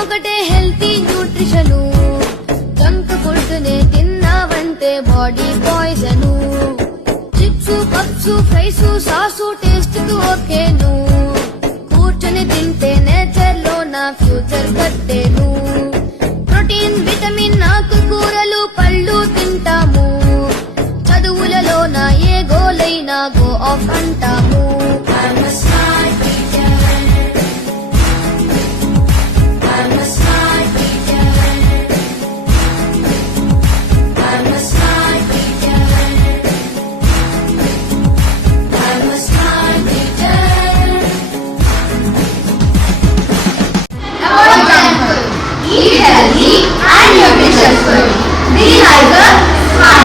ఒకటే healthy nutrition, junk food నే తిన్నావంటే body poison. Chips pups fries sauce taste కు ఓకేను, కూర్చొని తింటే నేచర్ లో నా ఫ్యూచర్ కట్టే